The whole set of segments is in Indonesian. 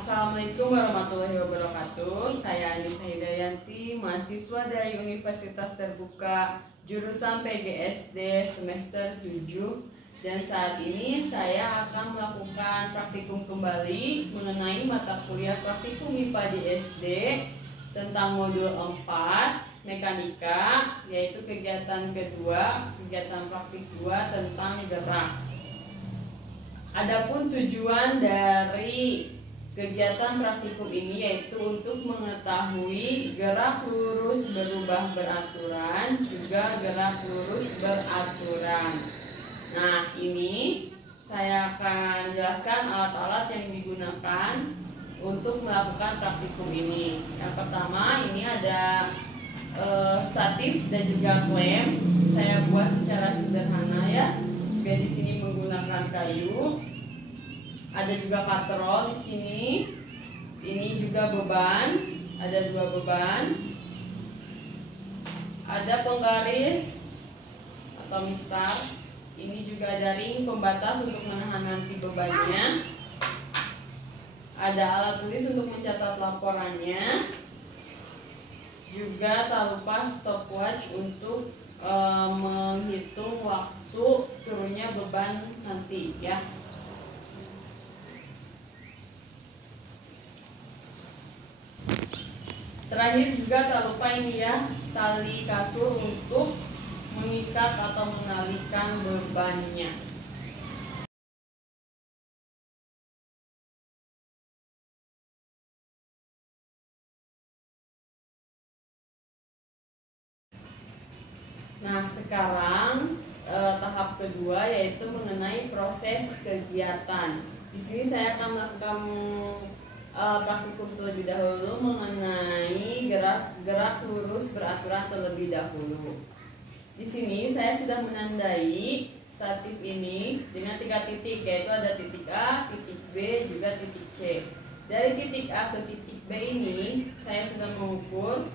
Assalamualaikum warahmatullahi wabarakatuh. Saya Anissa Hidayanti, mahasiswa dari Universitas Terbuka jurusan PGSD semester 7. Dan saat ini saya akan melakukan praktikum kembali mengenai mata kuliah praktikum IPA di SD tentang modul 4 mekanika, yaitu kegiatan kedua, kegiatan praktik 2 tentang gerak. Adapun tujuan dari kegiatan praktikum ini yaitu untuk mengetahui gerak lurus berubah beraturan, juga gerak lurus beraturan. Nah, ini saya akan jelaskan alat-alat yang digunakan untuk melakukan praktikum ini. Yang pertama, ini ada statif dan juga klem. Saya buat secara sederhana ya. Juga di sini menggunakan kayu. Ada juga katrol di sini. Ini juga beban, ada 2 beban. Ada penggaris atau mistar. Ini juga ada ring pembatas untuk menahan nanti bebannya. Ada alat tulis untuk mencatat laporannya. Juga tak lupa stopwatch untuk menghitung waktu turunnya beban nanti ya. Terakhir juga tak lupa ini ya, tali kasur untuk mengikat atau mengalihkan bebannya. Nah, sekarang tahap kedua yaitu mengenai proses kegiatan. Di sini saya akan melakukan praktikum terlebih dahulu mengenai gerak lurus beraturan terlebih dahulu. Di sini saya sudah menandai statif ini dengan 3 titik, yaitu ada titik A, titik B, juga titik C. Dari titik A ke titik B ini saya sudah mengukur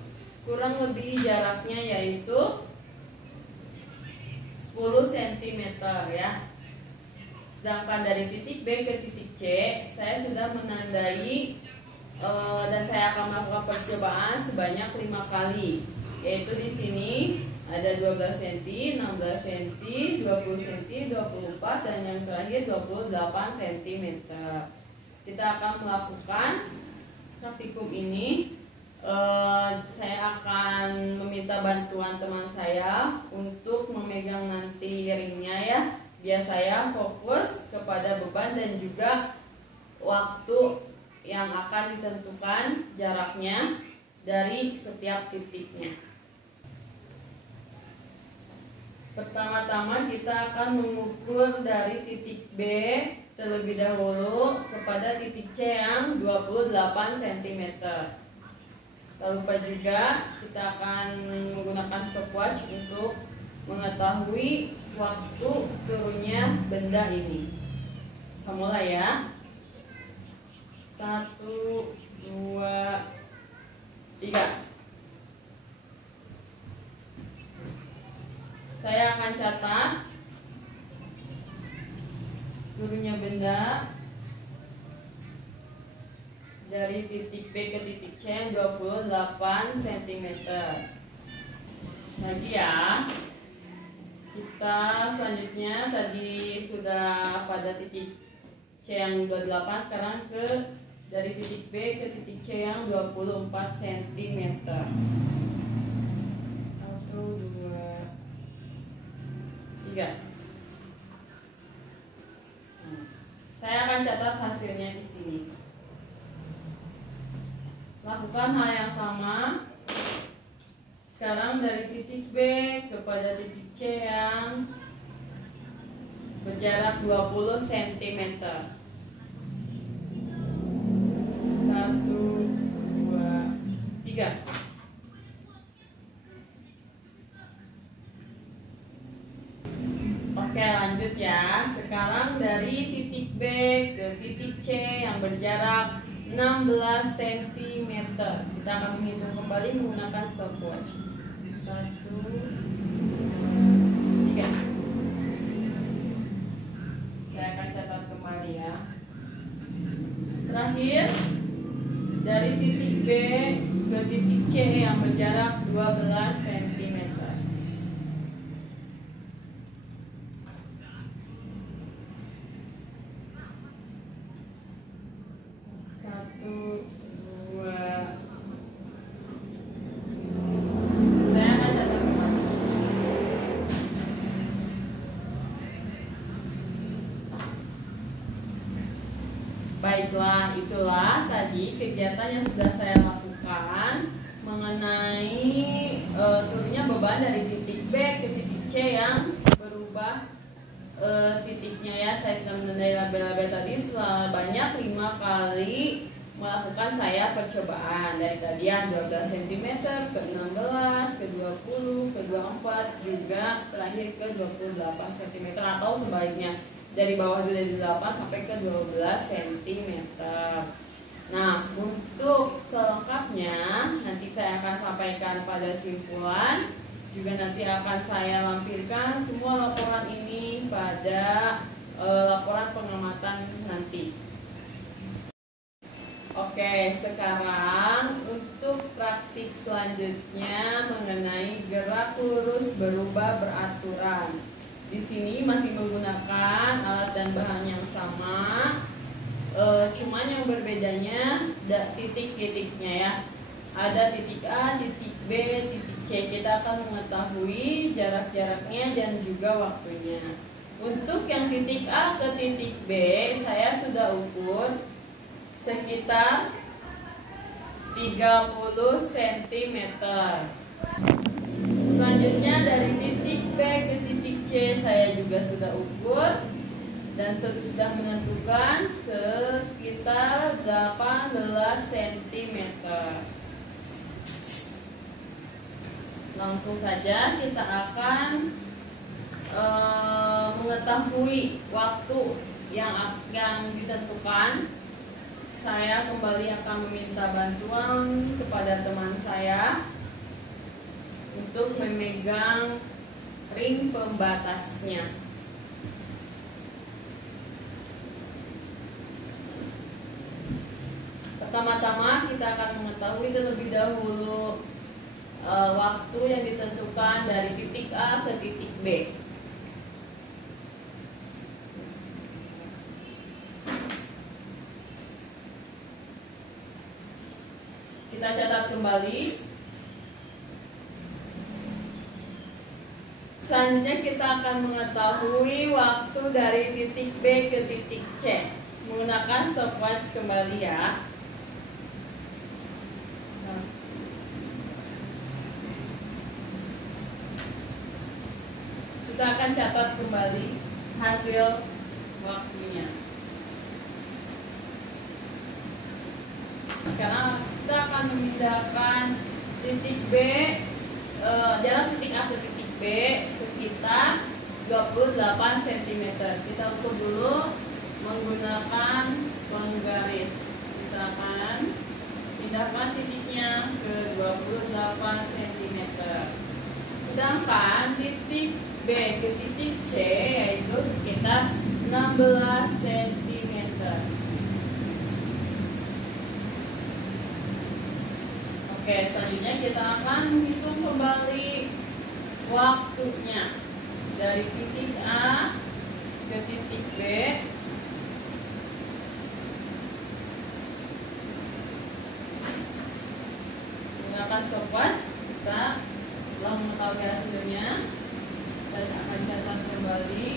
kurang lebih jaraknya yaitu 10 cm ya. Sedangkan dari titik B ke titik C saya sudah menandai dan saya akan melakukan percobaan sebanyak 5 kali, yaitu di sini ada 12 cm, 16 cm, 20 cm, 24 dan yang terakhir 28 cm. Kita akan melakukan praktikum ini. Saya akan meminta bantuan teman saya untuk memegang nanti ringnya ya. Biar saya fokus kepada beban dan juga waktu yang akan ditentukan jaraknya dari setiap titiknya. Pertama-tama kita akan mengukur dari titik B terlebih dahulu kepada titik C yang 28 cm. Tak lupa juga kita akan menggunakan stopwatch untuk mengetahui waktu turunnya benda ini. Kita mulai ya. 1, 2, 3. Saya akan catat turunnya benda dari titik B ke titik C 28 cm. Lagi ya. Kita selanjutnya tadi sudah pada titik C yang 28, sekarang ke dari titik B ke titik C yang 24 cm. 1, 2, 3. Saya akan catat hasilnya di sini. Lakukan hal yang sama. Sekarang dari titik B kepada titik C yang berjarak 20 cm. 1, 2, 3. Oke, lanjut ya. Sekarang dari titik B ke titik C yang berjarak 16 cm. Kita akan menghitung kembali menggunakan stopwatch. 1, 2, 3. Saya akan catat kembali ya. Terakhir dari titik B ke titik C yang berjarak 12 cm. Baiklah, itulah tadi kegiatan yang sudah saya lakukan mengenai turunnya beban dari titik B ke titik C yang berubah titiknya ya. Saya telah menandai label-label tadi sebanyak 5 kali melakukan saya percobaan dari tadi yang 12 cm ke 16 ke 20 ke 24 juga terakhir ke 28 cm atau sebaliknya dari bawah dari 8 sampai ke 12 cm. Nah, untuk selengkapnya nanti saya akan sampaikan pada simpulan. Juga nanti akan saya lampirkan semua laporan ini pada laporan pengamatan nanti. Oke, sekarang untuk praktik selanjutnya mengenai gerak lurus berubah beraturan. Di sini masih menggunakan alat dan bahan yang sama, cuman yang berbedanya titik-titiknya ya. Ada titik A, titik B, titik C. Kita akan mengetahui jarak-jaraknya dan juga waktunya. Untuk yang titik A ke titik B, saya sudah ukur sekitar 30 cm. Selanjutnya dari titik B ke titik C saya juga sudah ukur dan sudah menentukan sekitar 18 cm. Langsung saja kita akan mengetahui waktu yang ditentukan. Saya kembali akan meminta bantuan kepada teman saya untuk memegang ring pembatasnya. Pertama-tama kita akan mengetahui terlebih dahulu waktu yang ditentukan dari titik A ke titik B. Kita catat kembali. Selanjutnya kita akan mengetahui waktu dari titik B ke titik C menggunakan stopwatch kembali ya. Kita akan catat kembali hasil waktunya. Sekarang kita akan memindahkan titik B jarak titik A ke titik B sekitar 28 cm. Kita ukur dulu menggunakan penggaris. Kita akan pindahkan titiknya ke 28 cm. Sedangkan titik B ke titik C yaitu sekitar 16 cm. Oke, selanjutnya kita akan menghitung kembali waktunya dari titik A ke titik B. Menggunakan stopwatch, kita telah mengetahui hasilnya. Kita akan catat kembali.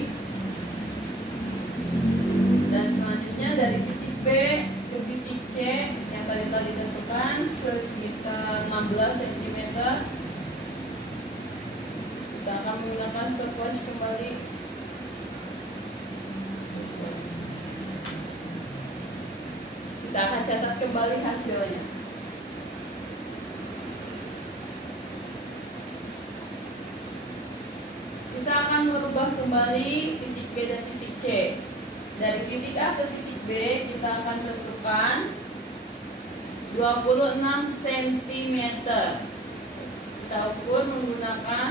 Dan selanjutnya dari titik B ke titik C yang tadi ditentukan sekitar 16 cm. Kita akan menggunakan stopwatch kembali. Kita akan catat kembali hasilnya. Kita akan merubah kembali titik B dan titik C. Dari titik A ke titik B kita akan tentukan 26 cm. Kita ukur menggunakan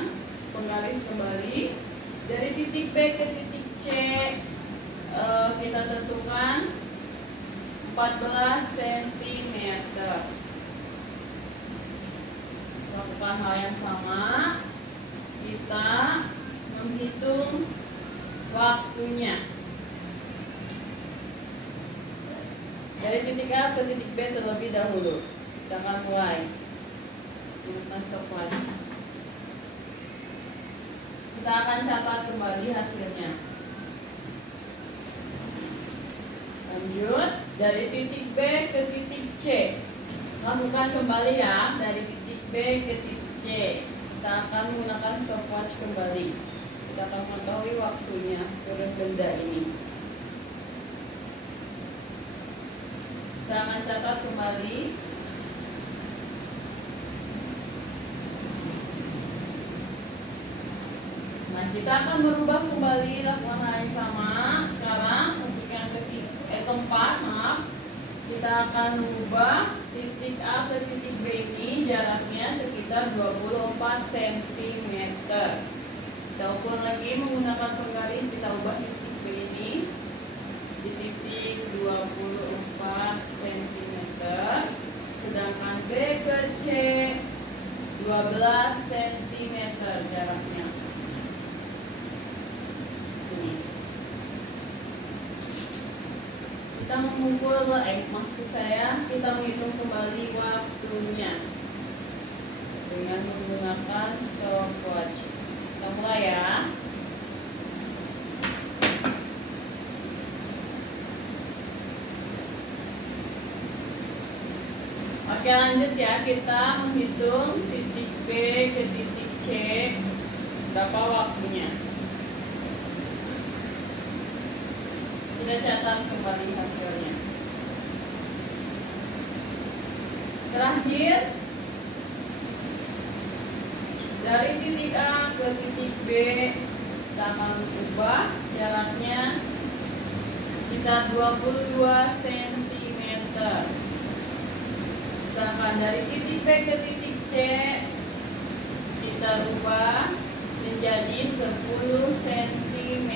penggaris kembali. Dari titik B ke titik C kita tentukan 14 cm. Lakukan hal yang sama, kita menghitung waktunya. Dari titik A ke titik B terlebih dahulu. Kita akan mulai. Gunakan stopwatch. Kita akan catat kembali hasilnya. Lanjut, dari titik B ke titik C. Lakukan kembali ya, dari titik B ke titik C. Kita akan menggunakan stopwatch kembali. Kita akan mengetahui waktunya huruf benda ini. Kita akan catat kembali. Nah, kita akan merubah kembali, lakukan hal yang sama. Sekarang untuk yang keempat, kita akan mengubah titik A ke titik B ini jaraknya sekitar 24 cm. Kita ukur lagi menggunakan penggaris, kita ubah titik B ini di titik 24 cm. Sedangkan B ke C 12 cm jaraknya. Sini. Kita mengukur, maksud saya kita menghitung kembali waktunya dengan menggunakan stopwatch. Kita mulai ya. Oke, lanjut ya, kita menghitung titik B ke titik C berapa waktunya. Kita catat kembali hasilnya. Terakhir, dari titik A ke titik B kita akan ubah jaraknya sekitar 22 cm. Sedangkan dari titik B ke titik C kita ubah menjadi 10 cm.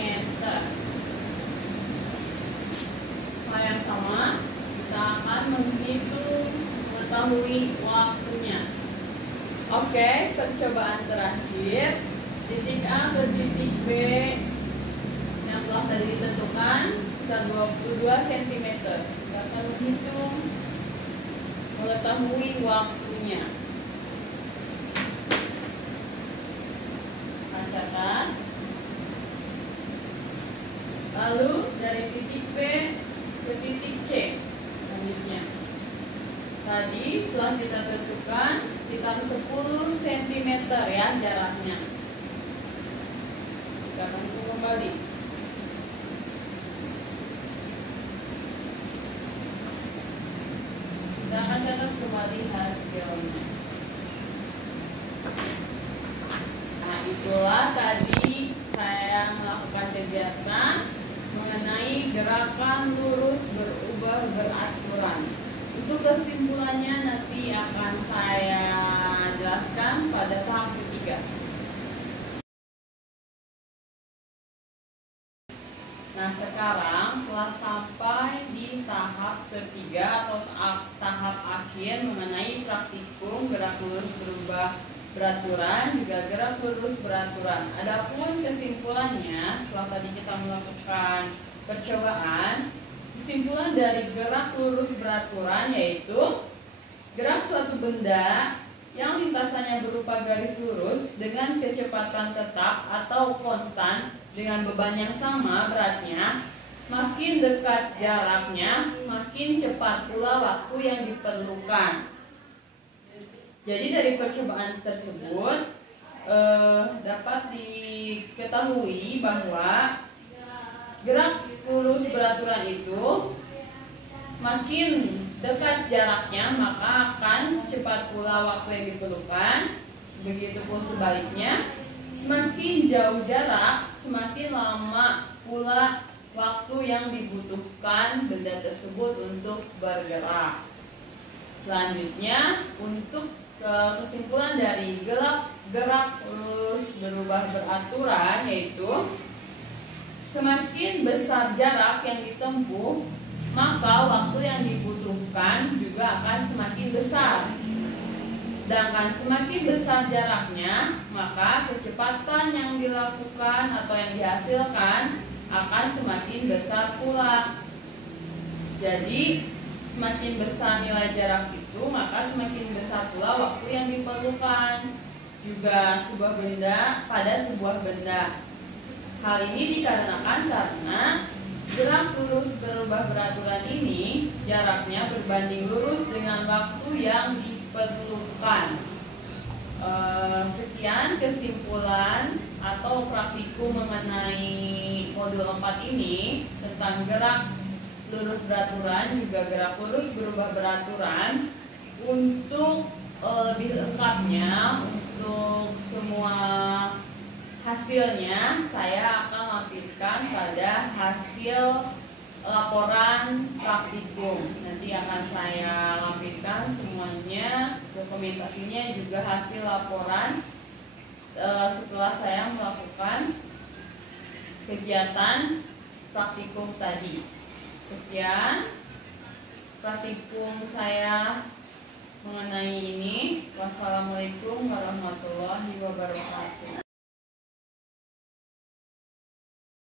Hal yang sama, kita akan menghitung mengetahui waktunya. Oke, percobaan terakhir, titik A ke titik B yang telah tadi ditentukan sekitar 22 cm. Kita akan menghitung mengetahui waktunya. Catat. Lalu dari titik B ke titik C selanjutnya. Tadi telah kita tentukan sekitar 10 cm ya jaraknya. Kita akan hitung kembali. Kita akan catat kembali hasilnya. Nah, itulah tadi saya melakukan kegiatan mengenai gerakan lurus berubah beraturan. Untuk kesimpulannya nanti akan saya jelaskan pada tahap ketiga. Nah, sekarang telah sampai di tahap ketiga atau tahap akhir mengenai praktikum gerak lurus berubah beraturan, juga gerak lurus beraturan. Adapun kesimpulannya, setelah tadi kita melakukan percobaan, kesimpulan dari gerak lurus beraturan yaitu gerak suatu benda yang lintasannya berupa garis lurus dengan kecepatan tetap atau konstan dengan beban yang sama beratnya, makin dekat jaraknya, makin cepat pula waktu yang diperlukan. Jadi dari percobaan tersebut dapat diketahui bahwa gerak lurus beraturan itu makin dekat jaraknya maka akan cepat pula waktu yang diperlukan. Begitupun sebaliknya, semakin jauh jarak semakin lama pula waktu yang dibutuhkan benda tersebut untuk bergerak. Selanjutnya, untuk kesimpulan dari gerak lurus berubah beraturan yaitu semakin besar jarak yang ditempuh maka waktu yang dibutuhkan juga akan semakin besar. Sedangkan semakin besar jaraknya, maka kecepatan yang dilakukan atau yang dihasilkan akan semakin besar pula. Jadi, semakin besar nilai jarak itu, maka semakin besar pula waktu yang diperlukan. Juga sebuah benda pada sebuah benda. Hal ini dikarenakan karena gerak lurus berubah beraturan ini jaraknya berbanding lurus dengan waktu yang diperlukan. Sekian kesimpulan atau praktikum mengenai modul 4 ini tentang gerak lurus beraturan juga gerak lurus berubah beraturan. Untuk lebih lengkapnya, untuk semua hasilnya saya akan lampirkan pada hasil laporan praktikum. Nanti akan saya lampirkan semuanya, dokumentasinya juga hasil laporan setelah saya melakukan kegiatan praktikum tadi. Sekian praktikum saya mengenai ini. Wassalamualaikum warahmatullahi wabarakatuh.